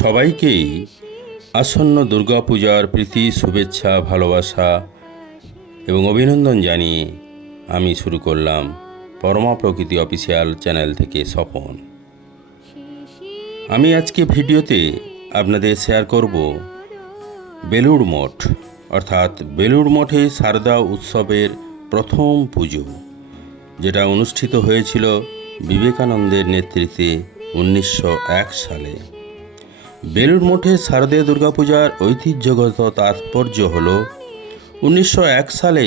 সবাইকেই আসন্ন দুর্গাপূজার প্রীতি, শুভেচ্ছা, ভালোবাসা এবং অভিনন্দন জানিয়ে আমি শুরু করলাম পরমা প্রকৃতি অফিসিয়াল চ্যানেল থেকে স্বপন। আমি আজকে ভিডিওতে আপনাদের শেয়ার করব বেলুড় মঠ, অর্থাৎ বেলুড় মঠে সারদা উৎসবের প্রথম পুজো, যেটা অনুষ্ঠিত হয়েছিল বিবেকানন্দের নেতৃত্বে উনিশশো এক সালে। বেলুড় মঠে শারদীয় দুর্গাপূজার ঐতিহ্যগত তাৎপর্য হল, উনিশশো এক সালে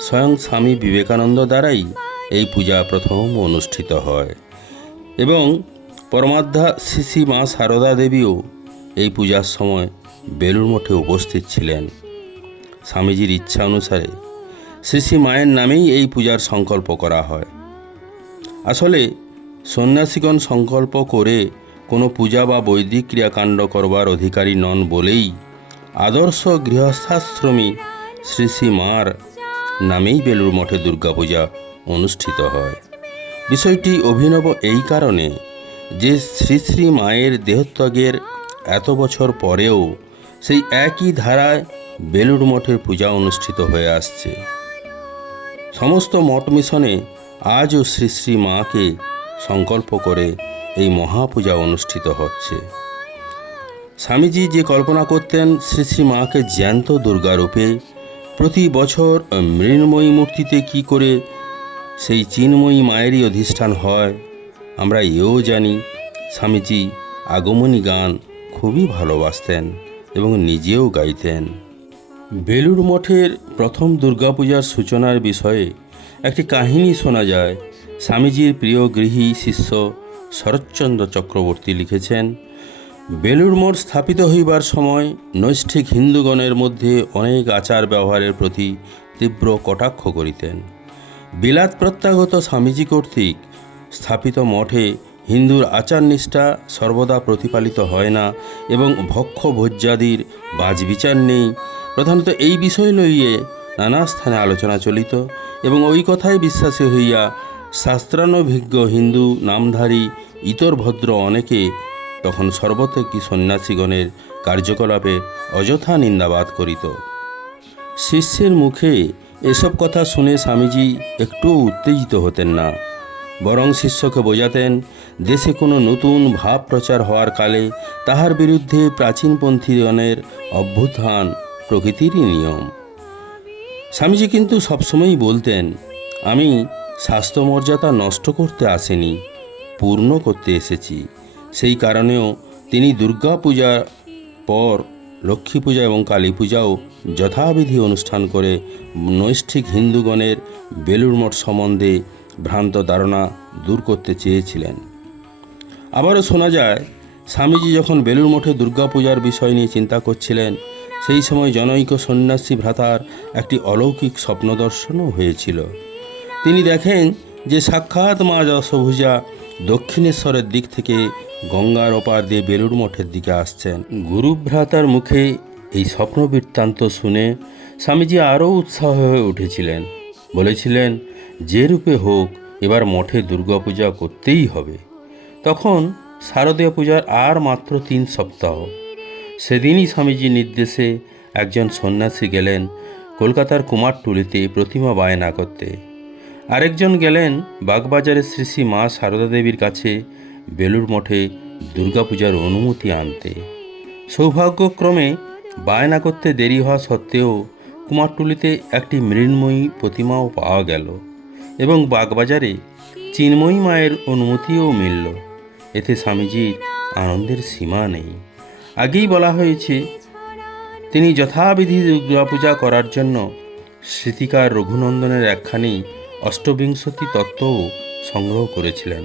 স্বয়ং স্বামী বিবেকানন্দ দ্বারাই এই পূজা প্রথম অনুষ্ঠিত হয় এবং পরমাধ্যা শ্রী মা সারদা দেবীও এই পূজার সময় বেলুড় মঠে উপস্থিত ছিলেন। স্বামীজির ইচ্ছা অনুসারে শ্রী মায়ের নামেই এই পূজার সংকল্প করা হয়। আসলে সন্ন্যাসীগণ সংকল্প করে কোনো পূজা বা বৈদিক ক্রিয়াকাণ্ড করবার অধিকারী নন বলেই আদর্শ গৃহস্থাশ্রমী শ্রী শ্রী মার নামেই বেলুড় মঠে দুর্গাপূজা অনুষ্ঠিত হয়। বিষয়টি অভিনব এই কারণে যে শ্রী শ্রী মায়ের দেহত্যাগের এত বছর পরেও সেই একই ধারায় বেলুড় মঠের পূজা অনুষ্ঠিত হয়ে আসছে। সমস্ত মঠ মিশনে আজও শ্রী শ্রী মাকে সংকল্প করে মহাপূজা অনুষ্ঠিত হচ্ছে। স্বামীজি যে কল্পনা করতেন, শ্রী শ্রী মাকে জ্যান্ত দুর্গারূপে প্রতি বছর মৃন্ময়ী মূর্তিতে কি করে সেই চিন্ময়ী মায়েরই অধিষ্ঠান হয়, আমরা এও জানি। স্বামীজি আগমনী গান খুবই ভালোবাসতেন এবং নিজেও গাইতেন। বেলুড় মঠের প্রথম দুর্গাপূজার সূচনার বিষয়ে একটি কাহিনী শোনা যায়। স্বামীজির প্রিয় গৃহী শিষ্য শরৎচন্দ্র চক্রবর্তী লিখেছেন, বেলুড় মঠ স্থাপিত হইবার সময় নৈষ্ঠিক হিন্দুগণের মধ্যে অনেক আচার ব্যবহারের প্রতি তীব্র কটাক্ষ করিতেন। বিলাত প্রত্যাগত স্বামীজি কর্তৃক স্থাপিত মঠে হিন্দুর আচার নিষ্ঠা সর্বদা প্রতিপালিত হয় না এবং ভক্ষ ভোজ্যাদির বাজবিচার নেই। প্রধানত এই বিষয় লইয়ে নানা স্থানে আলোচনা চলিত এবং ওই কথায় বিশ্বাসী হইয়া শাস্ত্রানভিজ্ঞ হিন্দু নামধারী ইতর ভদ্র অনেকে তখন সর্বত্যাগী সন্ন্যাসীগণের কার্যকলাপে অযথা নিন্দাবাদ করিত। শিষ্যের মুখে এসব কথা শুনে স্বামীজি একটুও উত্তেজিত হতেন না, বরং শিষ্যকে বোঝাতেন, দেশে কোনো নতুন ভাব প্রচার হওয়ার কালে তাহার বিরুদ্ধে প্রাচীনপন্থীগণের অভ্যুত্থান প্রকৃতিরই নিয়ম। স্বামীজি কিন্তু সবসময়ই বলতেন, আমি স্বাস্থ্য মর্যাদা নষ্ট করতে আসেনি। পূর্ণ করতে এসেছি। সেই কারণেও তিনি দুর্গা পূজার পর লক্ষ্মী পূজা এবং কালী পূজাও যথাবিধি অনুষ্ঠান করে নৈষ্ঠিক হিন্দুগণের বেলুড় মঠ সম্বন্ধে ভ্রান্ত ধারণা দূর করতে চেয়েছিলেন। আবারও শোনা যায়, স্বামীজি যখন বেলুড় মঠে দুর্গাপূজার বিষয় নিয়ে চিন্তা করছিলেন, সেই সময় জনৈক সন্ন্যাসী ভ্রাতার একটি অলৌকিক স্বপ্ন দর্শনও হয়েছিল। তিনি দেখেন যে সাক্ষাৎ মা যশভুজা দক্ষিণেশ্বরের দিক থেকে গঙ্গার ওপার দিয়ে বেলুড় মঠের দিকে আসছেন। গুরুভ্রাতার মুখে এই স্বপ্ন বৃত্তান্ত শুনে স্বামীজি আরও উৎসাহ হয়ে উঠেছিলেন। বলেছিলেন, যে রূপে হোক, এবার মঠে দুর্গাপূজা করতেই হবে। তখন শারদীয় পূজার আর মাত্র তিন সপ্তাহ। সেদিনই স্বামীজির নির্দেশে একজন সন্ন্যাসী গেলেন কলকাতার কুমারটুলিতে প্রতিমা বায়না করতে। আরেকজন গেলেন বাগবাজারের শ্রী শ্রী মা সারদা দেবীর কাছে বেলুড় মঠে দুর্গাপূজার অনুমতি আনতে। সৌভাগ্যক্রমে বায়না করতে দেরি হওয়া সত্ত্বেও কুমারটুলিতে একটি মৃন্ময়ী প্রতিমাও পাওয়া গেল এবং বাগবাজারে চিন্ময়ী মায়ের অনুমতিও মিলল। এতে স্বামীজির আনন্দের সীমা নেই। আগেই বলা হয়েছে, তিনি যথাবিধি দুর্গাপূজা করার জন্য স্মৃতিকার রঘুনন্দনের একখানি অষ্টবিংশতি তত্ত্বও সংগ্রহ করেছিলেন।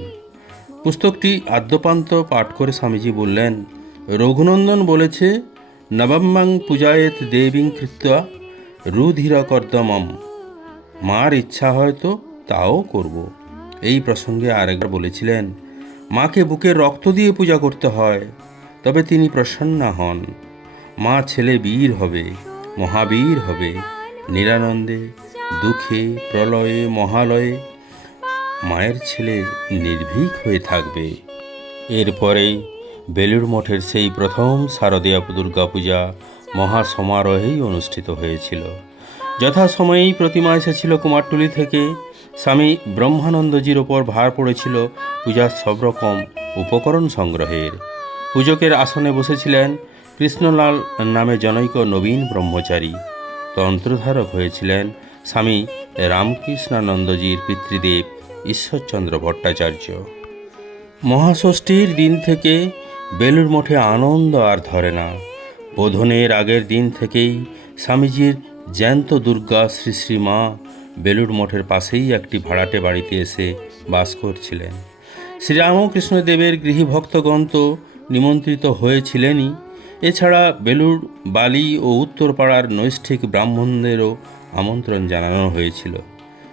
পুস্তকটি আদ্যপান্ত পাঠ করে স্বামীজি বললেন, রঘুনন্দন বলেছে নবম্যাং পূজায়েত দেবীং কৃত্বা রুধিরকর্দমম। মার ইচ্ছা হয়তো তাও করব। এই প্রসঙ্গে আরেকবার বলেছিলেন, মাকে বুকের রক্ত দিয়ে পূজা করতে হয়, তবে তিনি প্রসন্না হন। মা ছেলে বীর হবে, মহাবীর হবে, নিরানন্দে দুঃখে প্রলয়ে মহালয়ে মায়ের ছেলে নির্ভীক হয়ে থাকবে। এরপরেই বেলুড় মঠের সেই প্রথম শারদীয়া দুর্গাপূজা মহা সমারোহেই অনুষ্ঠিত হয়েছিল। যথাসময়েই প্রতিমা এসেছিল কুমারটুলি থেকে। স্বামী ব্রহ্মানন্দজির ওপর ভার পড়েছিল পূজার সব রকম উপকরণ সংগ্রহের। পূজকের আসনে বসেছিলেন কৃষ্ণলাল নামে জনৈক নবীন ব্রহ্মচারী। তন্ত্রধারক হয়েছিলেন স্বামী রামকৃষ্ণানন্দজির পিতৃদেব ঈশ্বরচন্দ্র ভট্টাচার্য। মহাষষ্ঠীর দিন থেকে বেলুর মঠে আনন্দ আর ধরে না। বোধনের আগের দিন থেকেই স্বামীজির জ্যান্ত দুর্গা শ্রী শ্রী মা বেলুর মঠের পাশেই একটি ভাড়াটে বাড়িতে এসে বাস করছিলেন। শ্রীরামকৃষ্ণদেবের গৃহী ভক্তগণ তো নিমন্ত্রিত হয়েছিলেনই। এছাড়া বেলুর বালি ও উত্তরপাড়ার নৈষ্ঠিক ব্রাহ্মণদেরও আমন্ত্রণ জানানো হয়েছিল।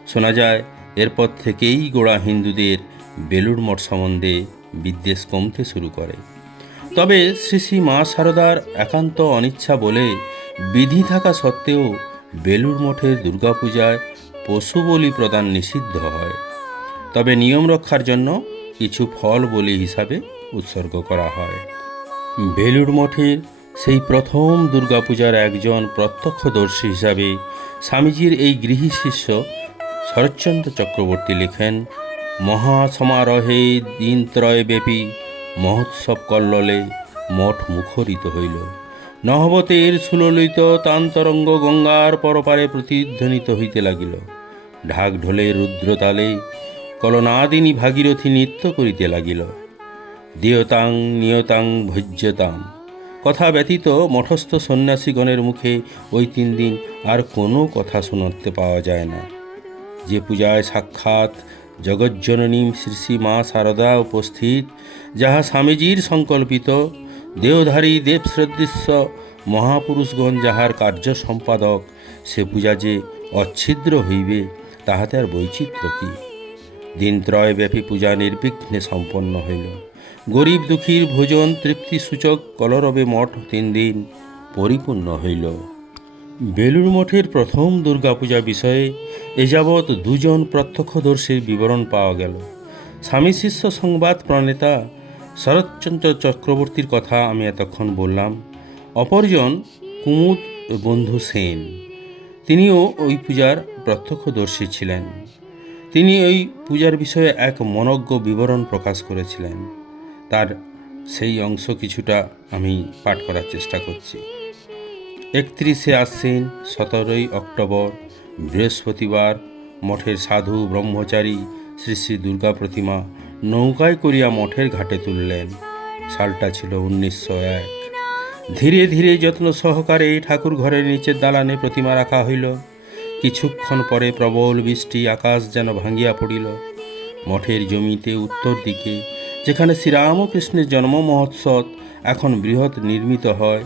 শোনা যায়, এরপর থেকেই গোড়া হিন্দুদের বেলুড় মঠ সম্বন্ধে বিদ্বেষ কমতে শুরু করে। তবে শ্রী শ্রী মা সারদার একান্ত অনিচ্ছা বলে বিধি থাকা সত্ত্বেও বেলুড় মঠের দুর্গাপূজায় পশু বলি প্রদান নিষিদ্ধ হয়। তবে নিয়ম রক্ষার জন্য কিছু ফল বলি হিসাবে উৎসর্গ করা হয়। বেলুড় মঠের সেই প্রথম দুর্গাপূজার একজন প্রত্যক্ষদর্শী হিসাবে স্বামীজির এই গৃহী শিষ্য শরৎচন্দ্র চক্রবর্তী লেখেন, মহাসমারোহে দিনত্রয়ব্যাপী মহোৎসব কল্লোলে মঠ মুখরিত হইল। নহবতের সুললিত তান্তরঙ্গ গঙ্গার পরপারে প্রতিধ্বনিত হইতে লাগিল। ঢাক ঢোলে রুদ্রতালে কলনাদিনী ভাগীরথী নৃত্য করিতে লাগিল। দিয়তাং নিয়তাং ভোজ্যতাম। কথা ব্যতীত মঠস্থ সন্ন্যাসীগণের মুখে ওই তিন দিন আর কোনো কথা শুনতে পাওয়া যায় না। যে পূজায় সাক্ষাৎ জগজ্জননী শ্রী শ্রী মা শারদা উপস্থিত, যাহা স্বামীজির সংকল্পিত দেহধারী দেবশ্রদ্ধস্য মহাপুরুষগণ যাহার কার্য সম্পাদক, সে পূজা যে অচ্ছিদ্র হইবে, তাহাতে আর বৈচিত্র্য কি? দিনত্রয়ব্যাপী পূজা নির্বিঘ্নে সম্পন্ন হইল। গরিব দুঃখীর ভোজন তৃপ্তিসূচক কলরবে মঠ তিন দিন পরিপূর্ণ হইল। বেলুড় মঠের প্রথম দুর্গাপূজা বিষয়ে এ যাবৎ দুজন প্রত্যক্ষদর্শীর বিবরণ পাওয়া গেল। স্বামী শিষ্য সংবাদ প্রণেতা শরৎচন্দ্র চক্রবর্তীর কথা আমি এতক্ষণ বললাম। অপরজন কুমুদ বন্ধু সেন। তিনিও ওই পূজার প্রত্যক্ষদর্শী ছিলেন। তিনি ওই পূজার বিষয়ে এক মনজ্ঞ বিবরণ প্রকাশ করেছিলেন। সেই অংশ কিছুটা আমি পাঠ করার চেষ্টা করছি। একত্রিশে আশ্বিন, সতেরোই অক্টোবর, বৃহস্পতিবার, মঠের সাধু, ব্রহ্মচারী, শ্রী শ্রী দুর্গা প্রতিমা নৌকায় করিয়া মঠের ঘাটে তুললেন। সালটা ছিল উনিশশো এক। ধীরে ধীরে যত্ন সহকারে ঠাকুর ঘরের নিচের দালানে প্রতিমা রাখা হইল। কিছুক্ষণ পরে প্রবল বৃষ্টি আকাশ যেন ভাঙ্গিয়া পড়িল। মঠের জমিতে উত্তর দিকে যেখানে শ্রীরামকৃষ্ণের জন্ম মহোৎসব এখন বৃহৎ নির্মিত হয়,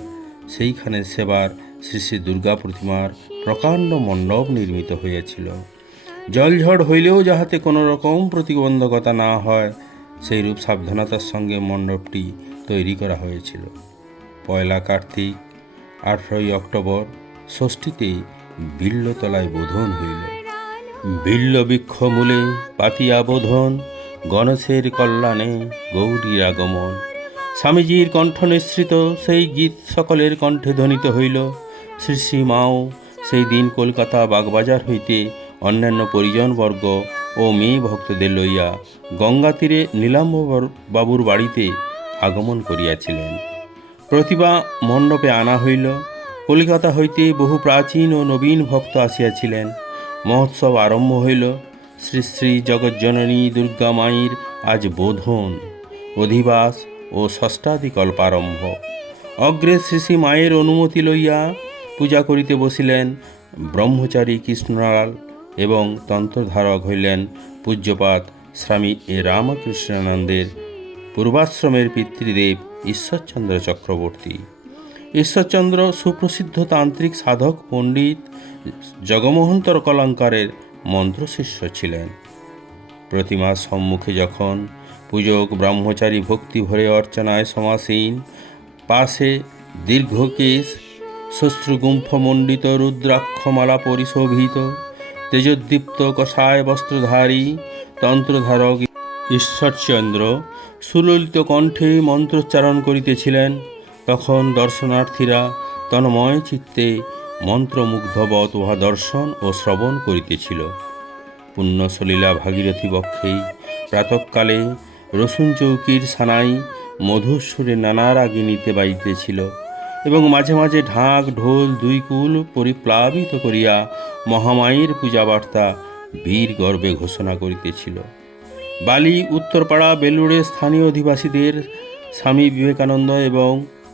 সেইখানে সেবার শ্রী শ্রী দুর্গা প্রতিমার প্রকাণ্ড মণ্ডপ নির্মিত হয়েছিল। জলঝড় হইলেও যাহাতে কোনো রকম প্রতিবন্ধকতা না হয় সেই রূপ সাবধানতার সঙ্গে মণ্ডপটি তৈরি করা হয়েছিল। পয়লা কার্তিক, আঠেরোই অক্টোবর, ষষ্ঠীতে বিল্লতলায় বোধন হইল। বিল্ল বৃক্ষ মূলে পাতিয়া বোধন গণেশের কল্যাণে গৌরীর আগমন। স্বামীজির কণ্ঠ নিঃসৃত, সেই গীত সকলের কণ্ঠে ধ্বনিত হইল। শ্রী শ্রী মাও সেই দিন কলকাতা বাগবাজার হইতে অন্যান্য পরিজনবর্গ ও মেয়ে ভক্তদের লইয়া গঙ্গা তীরে নীলাম্ব বাবুর বাড়িতে আগমন করিয়াছিলেন। প্রতিভা মণ্ডপে আনা হইল। কলিকাতা হইতে বহু প্রাচীন ও নবীন ভক্ত আসিয়াছিলেন। মহোৎসব আরম্ভ হইল। শ্রী শ্রী জগজ্জননী দুর্গা মায়ের আজ বোধন, অধিবাস ও ষষ্ঠাদিকল্পারম্ভ অগ্রে শ্রী শ্রী মায়ের অনুমতি লইয়া পূজা করিতে বসিলেন ব্রহ্মচারী কৃষ্ণলাল এবং তন্ত্রধারক হইলেন পূজ্যপাত স্বামী এ রামকৃষ্ণানন্দের পূর্বাশ্রমের পিতৃদেব ঈশ্বরচন্দ্র চক্রবর্তী। ঈশ্বরচন্দ্র সুপ্রসিদ্ধ তান্ত্রিক সাধক পণ্ডিত জগমোহন্তর কলঙ্কারের মন্ত্রশিষ্য ছিলেন। প্রতিমার সম্মুখে যখন পূজক ব্রহ্মচারী ভক্তি ভরে অর্চনায় সমাসীন, পাশে দীর্ঘকেশ শ্বশ্রুগুম্ফমণ্ডিত রুদ্রাক্ষমালা পরিশোভিত তেজোদ্দীপ্ত কষায় বস্ত্রধারী, তন্ত্রধারক ঈশ্বরচন্দ্র সুললিত কণ্ঠে মন্ত্রোচ্চারণ করিতেছিলেন। তখন দর্শনার্থীরা তন্ময় চিত্তে মন্ত্রমুগ্ধবৎ উহা দর্শন ও শ্রবণ করিতেছিল। পুণ্যসলীলা ভাগীরথী বক্ষেই প্রাতঃকালে রসুন চৌকির সানাই মধুস্বরে নানা রাগিনীতে বাজিতেছিল এবং মাঝে মাঝে ঢাক, ঢোল, দুই কুল পরিপ্লাবিত করিয়া মহামায়ের পূজাবার্তা বীর গর্বে ঘোষণা করিতেছিল। বালি, উত্তরপাড়া, বেলুড়ে স্থানীয় অধিবাসীদের স্বামী বিবেকানন্দ এবং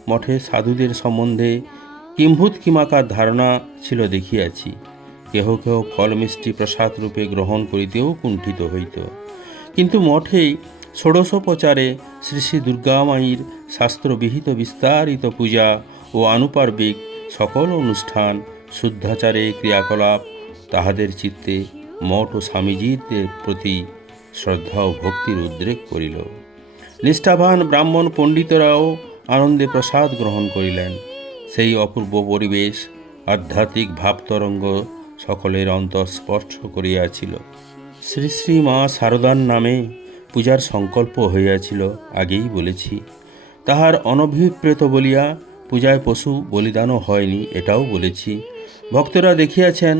মঠে সাধুদের সম্বন্ধে কিম্ভূত কিমাকার ধারণা ছিল দেখিয়াছি। কেহ কেহ ফল মিষ্টি প্রসাদ রূপে গ্রহণ করিতেও কুণ্ঠিত হইত। কিন্তু মঠেই ষোড়শোপচারে শ্রী শ্রী দুর্গামায়ীর শাস্ত্রবিহিত বিস্তারিত পূজা ও আনুপার্বিক সকল অনুষ্ঠান, শুদ্ধাচারে ক্রিয়াকলাপ, তাহাদের চিত্তে মঠ ও স্বামীজিদের প্রতি শ্রদ্ধা ও ভক্তির উদ্রেক করিল। নিষ্ঠাবান ব্রাহ্মণ পণ্ডিতরাও আনন্দে প্রসাদ গ্রহণ করিলেন। সেই অপূর্ব পরিবেশ আধ্যাত্মিক ভাবতরঙ্গ সকলের অন্তর স্পর্শ করিয়াছিল। শ্রী শ্রী মা শারদার নামে পূজার সংকল্প হইয়াছিল, আগেই বলেছি। তাহার অনভিপ্রেত বলিয়া পূজায় পশু বলিদানও হয়নি, এটাও বলেছি। ভক্তরা দেখিয়াছেন,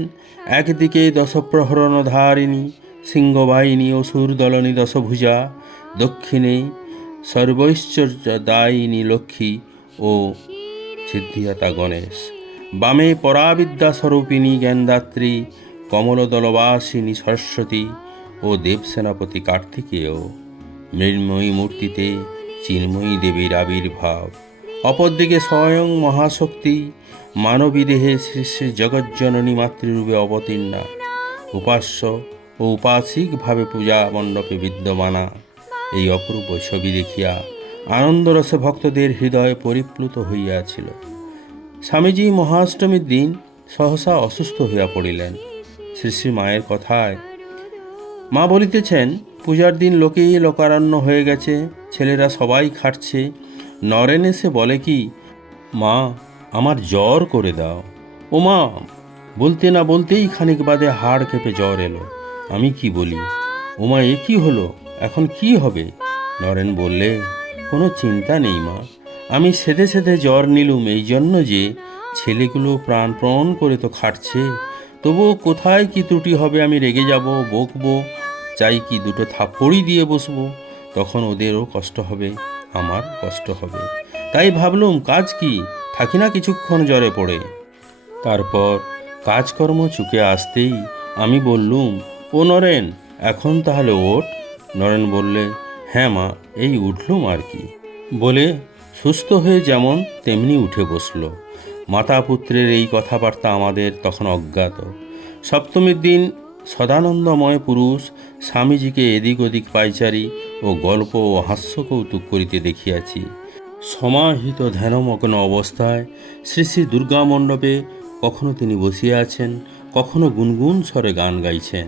একদিকে দশপ্রহরণধারিণী, সিংহবাহিনী ও সুরদলনী দশভুজা, দক্ষিণে সর্বৈশ্বর্যদায়িনী লক্ষ্মী ও সিদ্ধিদাতা গণেশ। বামে পরাবিদ্যা স্বরূপিণী জ্ঞানদাত্রী কমলদলবাসিনী সরস্বতী ও দেবসেনাপতি কার্তিকেয়। মৃন্ময়ী মূর্তিতে চিন্ময়ী দেবীর আবির্ভাব। অপরদিকে স্বয়ং মহাশক্তি মানবী দেহে শ্রী জগজ্জননী মাতৃরূপে অবতীর্ণা। উপাস্য ও উপাসিকভাবে পূজা মণ্ডপে বিদ্যমানা। এই অপরূপ ছবি দেখিয়া আনন্দরসে ভক্তদের হৃদয় পরিপ্লুত হইয়াছিল। স্বামীজি মহাষ্টমীর দিন সহসা অসুস্থ হইয়া পড়িলেন। শ্রী শ্রী মায়ের কথায়, মা বলিতেছেন, পূজার দিন লোকেই লোকারণ্য হয়ে গেছে, ছেলেরা সবাই খাটছে। নরেন এসে বলে কি, মা, আমার জ্বর করে দাও। ও মা, বলতে না বলতেই খানিক বাদে হাড় কেঁপে জ্বর এলো। আমি কি বলি? ওমা এ কি হলো? এখন কি হবে নরেন বললে কোনো চিন্তা নেই মা। আমি সেধে সেধে জ্বর নিলুম এই জন্য যে ছেলেগুলো প্রাণপণ করে তো খাটছে। তবুও কোথায় কি ত্রুটি হবে আমি রেগে যাব, বকবো, চাই কি দুটো থাপ্পড়ই দিয়ে বসবো। তখন ওদেরও কষ্ট হবে, আমার কষ্ট হবে। তাই ভাবলুম কাজ কি? থাকি না কিছুক্ষণ জ্বরে পড়ে। তারপর কাজকর্ম চুকে আসতেই আমি বললুম, ও নরেন, এখন তাহলে ওঠ। নরেন বললে হ্যাঁ মা, এই উঠলুম আর কি। বলে, সুস্থ হয়ে যেমন তেমনি উঠে বসল। মাতা পুত্রের এই কথাবার্তা আমাদের তখন অজ্ঞাত। সপ্তমীর দিন সদানন্দময় পুরুষ স্বামীজিকে এদিক ওদিক পাইচারি ও গল্প ও হাস্য কৌতুক করিতে দেখিয়াছি। সমাহিত ধ্যানমগ্ন অবস্থায় শ্রী শ্রী দুর্গা মণ্ডপে কখনো তিনি বসিয়া আছেন, কখনো গুনগুন স্বরে গান গাইছেন।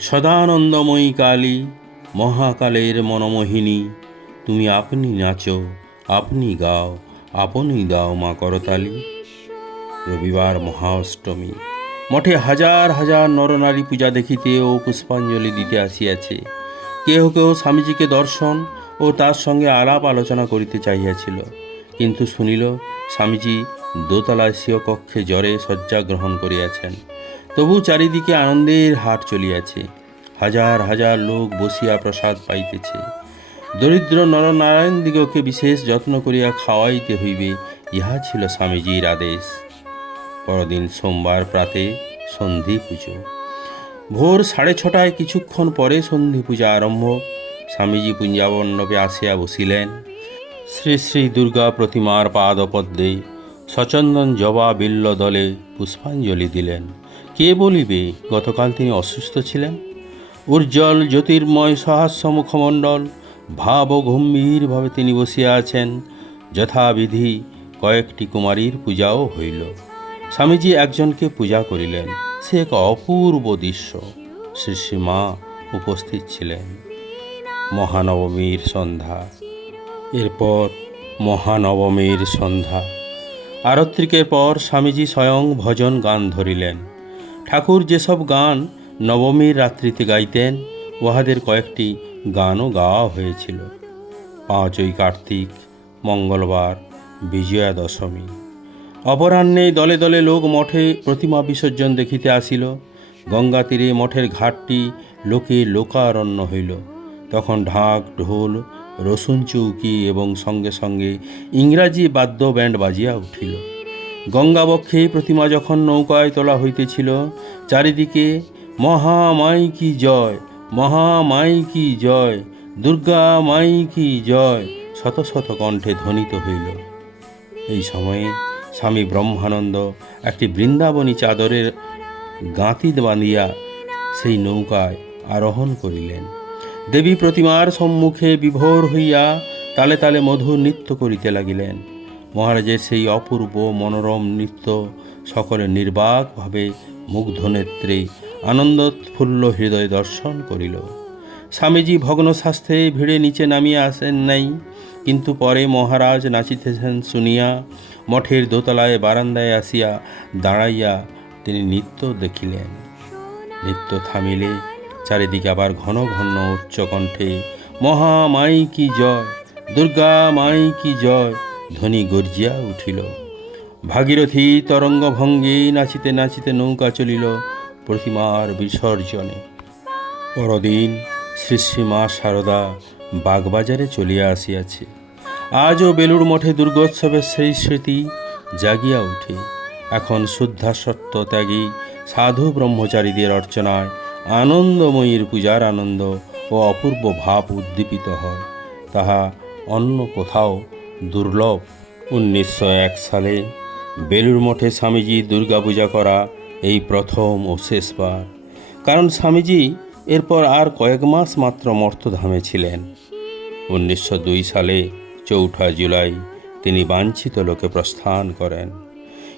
সদানন্দময়ী কালী মহাকালের মনমোহিনী, তুমি আপনি নাচো, আপনি গাও, আপনি দাও মা করতালি। রবিবার মহাষ্টমী। মঠে হাজার হাজার নরনারী পূজা দেখিতে ও পুষ্পাঞ্জলি দিতে আসিয়াছে। কেহ কেহ স্বামীজিকে দর্শন ও তার সঙ্গে আলাপ আলোচনা করিতে চাহিয়াছিল। কিন্তু শুনিল, স্বামীজি দোতলায় কক্ষে জ্বরে শয্যা গ্রহণ করিয়াছেন। তবু চারিদিকে আনন্দের হাট চলিয়াছে। হাজার হাজার লোক বসিয়া প্রসাদ পাইতেছে। দরিদ্র নরনারায়ণ দিগকে বিশেষ যত্ন করিয়া খাওয়াইতে হইবে, ইহা ছিল স্বামীজির আদেশ। পরদিন সোমবার প্রাতে সন্ধি পুজো। ভোর সাড়ে ছটায় কিছুক্ষণ পরে সন্ধি পূজা আরম্ভ। স্বামীজি পুঞ্জাবণ্ডপে আসিয়া বসিলেন। শ্রী শ্রী দুর্গা প্রতিমার পাদপদ্মে সচন্দন জবা বিল্ল দলে পুষ্পাঞ্জলি দিলেন। কে বলিবে, গতকাল তিনি অসুস্থ ছিলেন? উজ্জ্বল জ্যোতির্ময় সহাস্য মুখমণ্ডল ভাব গম্ভীরভাবে তিনি বসিয়া আছেন। যথাবিধি কয়েকটি কুমারীর পূজাও হইল। স্বামীজি একজনকে পূজা করিলেন। সে এক অপূর্ব দৃশ্য। শ্রী শ্রী মা উপস্থিত ছিলেন। মহানবমীর সন্ধ্যা। এরপর মহানবমীর সন্ধ্যা। আরত্রিকের পর স্বামীজি স্বয়ং ভজন গান ধরিলেন। ঠাকুর যেসব গান নবমীর রাত্রিতে গাইতেন। উহাদের কয়েকটি গানও গাওয়া হয়েছিল। পাঁচই কার্তিক, মঙ্গলবার বিজয়া দশমী অপরাহ্নে দলে দলে লোক মঠে প্রতিমা বিসর্জন দেখিতে আসিল। গঙ্গা তীরে মঠের ঘাটটি লোকে লোকারণ্য হইল। তখন ঢাক, ঢোল, রসুন চৌকি এবং সঙ্গে সঙ্গে ইংরাজি বাদ্য ব্যান্ড বাজিয়া উঠিল। গঙ্গাবক্ষে প্রতিমা যখন নৌকায় তোলা হইতেছিল, চারিদিকে মহামাই কি জয় মহামাই কি জয়, দুর্গা মাই কি জয়, শত শত কণ্ঠে ধ্বনিত হইল। এই সময়ে স্বামী ব্রহ্মানন্দ একটি বৃন্দাবনী চাদরের গাঁতি বাঁধিয়া সেই নৌকায় আরোহণ করিলেন। দেবী প্রতিমার সম্মুখে বিভোর হইয়া তালে তালে মধুর নৃত্য করিতে লাগিলেন। মহারাজের সেই অপূর্ব মনোরম নৃত্য সকলে নির্বাকভাবে মুগ্ধ নেত্রে আনন্দোৎফুল্ল হৃদয় দর্শন করিল। স্বামীজি ভগ্ন স্বাস্থ্যে ভিড়ে নিচে নামিয়া আসেন নাই, কিন্তু পরে মহারাজ নাচিতেছেন শুনিয়া মঠের দোতলায় বারান্দায় আসিয়া দাঁড়াইয়া তিনি নৃত্য দেখিলেন। নৃত্য থামিলে চারিদিকে আবার ঘন ঘন উচ্চকণ্ঠে মহামাই কি জয়, দুর্গা মাই কি জয় ধ্বনি গর্জিয়া উঠিল। ভাগীরথী তরঙ্গ ভঙ্গে নাচিতে নাচিতে নৌকা চলিল। প্রতিমার বিসর্জনে। পরদিন শ্রী শ্রী মা শারদা বাগবাজারে চলিয়া আসিয়াছে। আজও বেলুড় মঠে দুর্গোৎসবের সেই স্মৃতি জাগিয়া ওঠে। এখন শুদ্ধা সত্য ত্যাগী সাধু ব্রহ্মচারীদের অর্চনায় আনন্দময়ীর পূজার আনন্দ ও অপূর্ব ভাব উদ্দীপিত হয়। তাহা অন্য কোথাও দুর্লভ। উনিশশো এক সালে বেলুড় মঠে স্বামীজি দুর্গাপূজা করা এই প্রথম ও শেষবার কারণ স্বামীজি এরপর আর কয়েক মাস মাত্র মর্তধামে ছিলেন। উনিশশো দুই সালে চৌঠা জুলাই তিনি বাঞ্ছিত লোকে প্রস্থান করেন।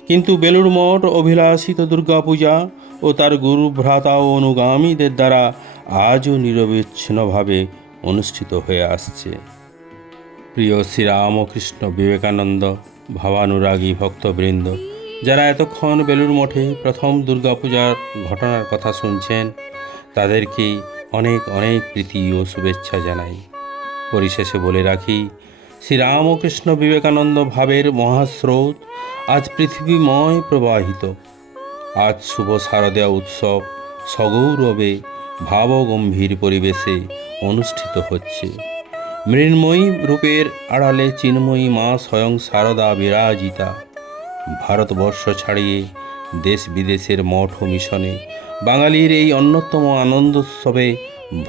কিন্তু বেলুড় মঠ, অভিলাষিত দুর্গাপূজা ও তার গুরু ভ্রাতা ও অনুগামীদের দ্বারা আজও নিরবিচ্ছিন্নভাবে অনুষ্ঠিত হয়ে আসছে। প্রিয় শ্রীরামকৃষ্ণ বিবেকানন্দ, ভাবানুরাগী ভক্তবৃন্দ যারা এতক্ষণ বেলুড় মঠে প্রথম দুর্গাপূজার ঘটনার কথা শুনছেন, তাদেরকে অনেক অনেক প্রীতি ও শুভেচ্ছা জানাই। পরিশেষে বলে রাখি, শ্রীরামকৃষ্ণ বিবেকানন্দ ভাবের মহাস্রোত আজ পৃথিবীময় প্রবাহিত। আজ শুভ শারদীয়া উৎসব সগৌরবে ভাবগম্ভীর পরিবেশে অনুষ্ঠিত হচ্ছে। মৃন্ময়ী রূপের আড়ালে চিন্ময়ী মা স্বয়ং শারদা বিরাজিতা। ভারতবর্ষ ছাড়িয়ে দেশ বিদেশের মঠ ও মিশনে বাঙালির এই অন্যতম আনন্দোৎসবে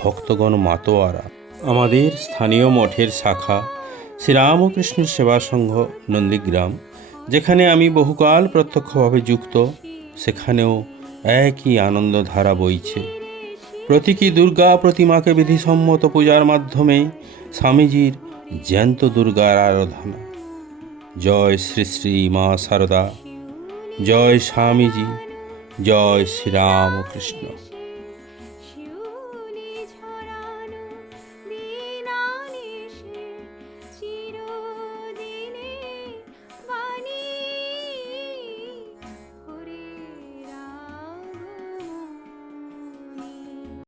ভক্তগণ মাতোয়ারা। আমাদের স্থানীয় মঠের শাখা শ্রীরামকৃষ্ণ সেবা সংঘ নন্দীগ্রাম, যেখানে আমি বহুকাল প্রত্যক্ষভাবে যুক্ত, সেখানেও একই আনন্দধারা বইছে। প্রতীকী দুর্গা প্রতিমাকে বিধিসম্মত পূজার মাধ্যমে স্বামীজির জ্যান্ত দুর্গার আরাধনা। জয় শ্রী শ্রী মা সারদা জয় স্বামীজি জয় শ্রীরামকৃষ্ণ